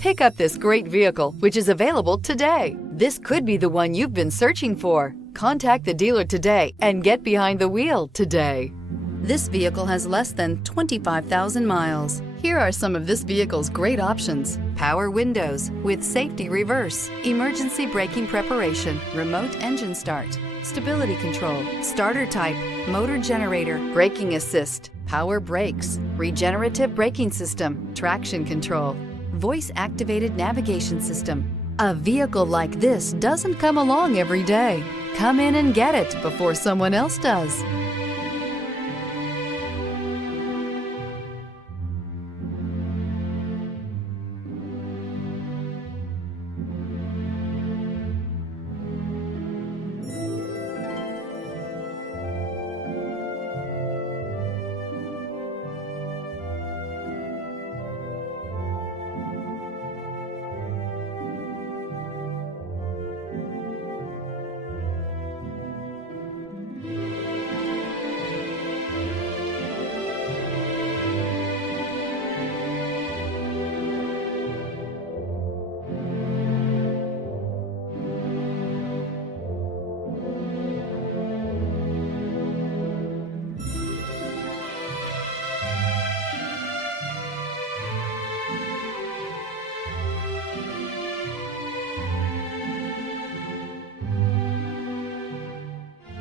Pick up this great vehicle, which is available today. This could be the one you've been searching for. Contact the dealer today and get behind the wheel today. This vehicle has less than 25,000 miles. Here are some of this vehicle's great options: power windows with safety reverse, emergency braking preparation, remote engine start, stability control, starter type, motor generator, braking assist, power brakes, regenerative braking system, traction control, voice-activated navigation system. A vehicle like this doesn't come along every day. Come in and get it before someone else does.